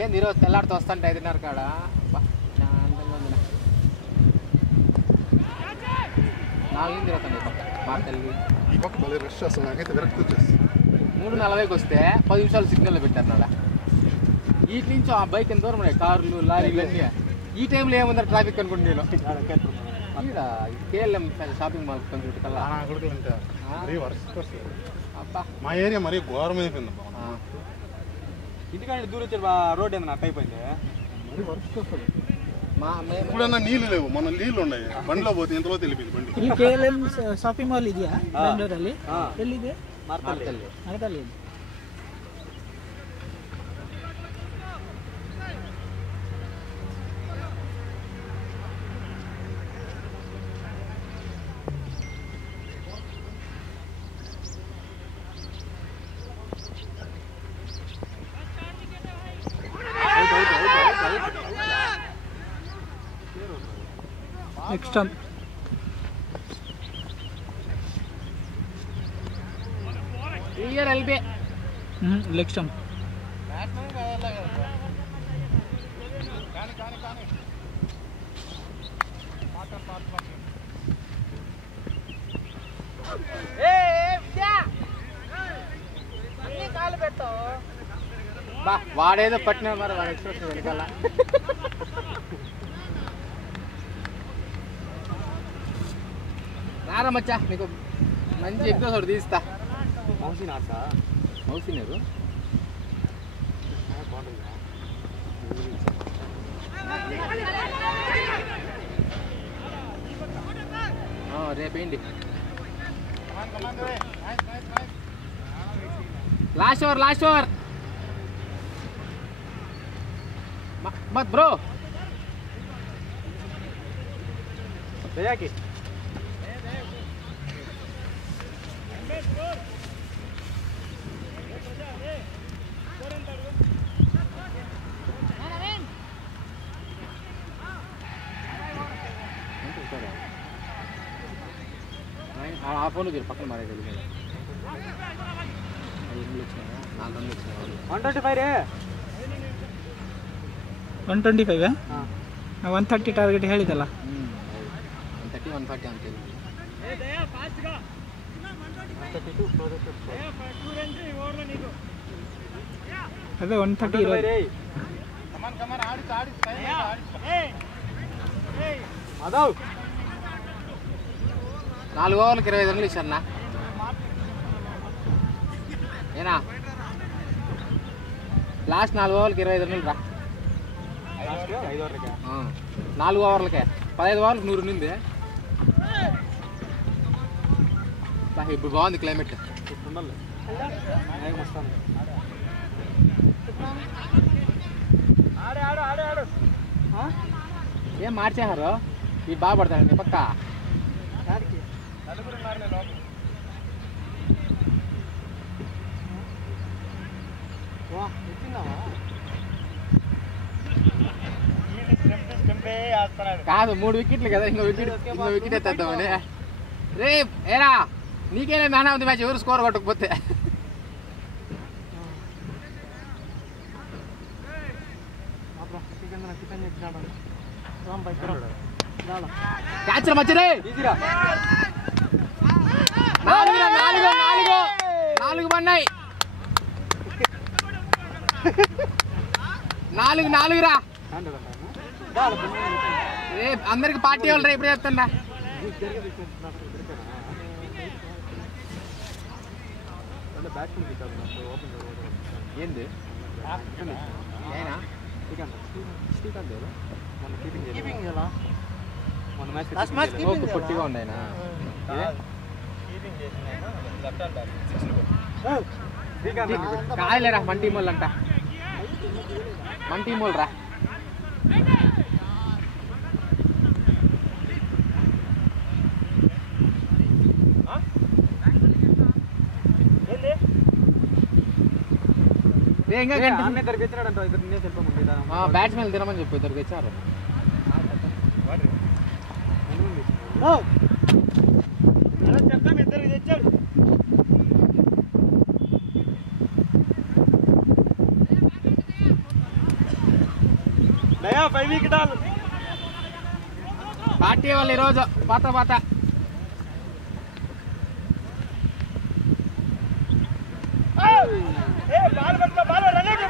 ఏంది ఈరోజు తెల్లాడితో వస్తాంటే 5:30 కాడ శాంతంగా ఉంది. 4 తిరుగుతాను మా తెలుగు 3:40కి వస్తే 10 నిమిషాలు సిగ్నల్ పెట్టారు. వీటి నుంచి ఆ బైక్ ఎంత దూరం ఉన్నాయి, కార్లు లారీలు అన్నీ. ఈ టైంలో ఏముందా ట్రాఫిక్ అనుకుంటే నేను ఇక్కడ కేఎల్ఎం షాపింగ్ మాల్ కొంచెం కల్లా మా ఏరియా మరీ ఘోరం అయిపోయింది. ఇంటికంటే దూరం వచ్చారు రోడ్ ఏమన్నా అట్ట అయిపోయింది. ఇప్పుడన్నా నీళ్ళు లేవు, మన నీళ్ళు ఉన్నాయి. బండిలో పోతే ఎంతలో తెలిపింది బండి. ಈ KLM ಶಾಪಿಂಗ್ ಮಾಲ್ ಇದೆಯಾ ಬೆಂಗಳೂರಲ್ಲಿ? ಎಲ್ಲಿದೆ? ಮರತಲ್ಲಿ. Next stump clear LB leg stump. బా వాడేదో పట్టినా మరి వాడు ఎక్స్ప్రెస్ వెనకాల. రారా మచ్చా, నీకు మంచి ఎపిసోడ్ తీస్తా. మౌసినారు రేపేంటి లాస్ట్ ఓవర్ మత్ బ్రో దయాకి ఆ ఫోన్ పక్కన మారే 4 రన్లు వచ్చినాయా 4 రన్లు వచ్చినాయి. 125 రే 125 130 ಟಾರ್ಗೆಟ್ ಹೇಳಿದಲ್ಲ. 130 140 ಅಂತ అదే 130 ఇరవై. 4 ఓవర్లకి 25 రన్లు ఇచ్చారన్నా. ఏనా లాస్ట్ 4 ఓవర్లకి 25 రన్నులు రా. 4 ఓవర్లకే 15 ఓవర్లకు 100 ఉంది. ఇప్పుడు బాగుంది క్లైమేట్. ఏం మార్చేశారు ఈ బాగా పడతాడండి పక్క. కాదు 3 వికెట్లు కదా, ఇంకో వికెట్ ఎత్తేద్దామని. రే ఏరా నీకేనే మ్యాన్ ఆఫ్ ది మ్యాచ్, ఎవరు స్కోర్ కొట్టకపోతే. క్యాచ్ మచ్చరే 4 పడినాయి. 4 రా. రేపు అందరికి పార్టీ వాళ్ళు రేపు చెప్తాండా. ఏంది పొట్టిగా ఉన్నాయనా కాయలేరా. మన టీం వాళ్ళు అంట, మన టీం వాళ్ళు రా. బ్యాట్స్మెన్ తినమని చెప్పి ఇద్దరికి ఇచ్చారు. దయా 5 వికెటాలు పార్టీ వాళ్ళు ఈరోజు పాత పాత బాల్ పట్టుకో బాల్ రన్ అవుట్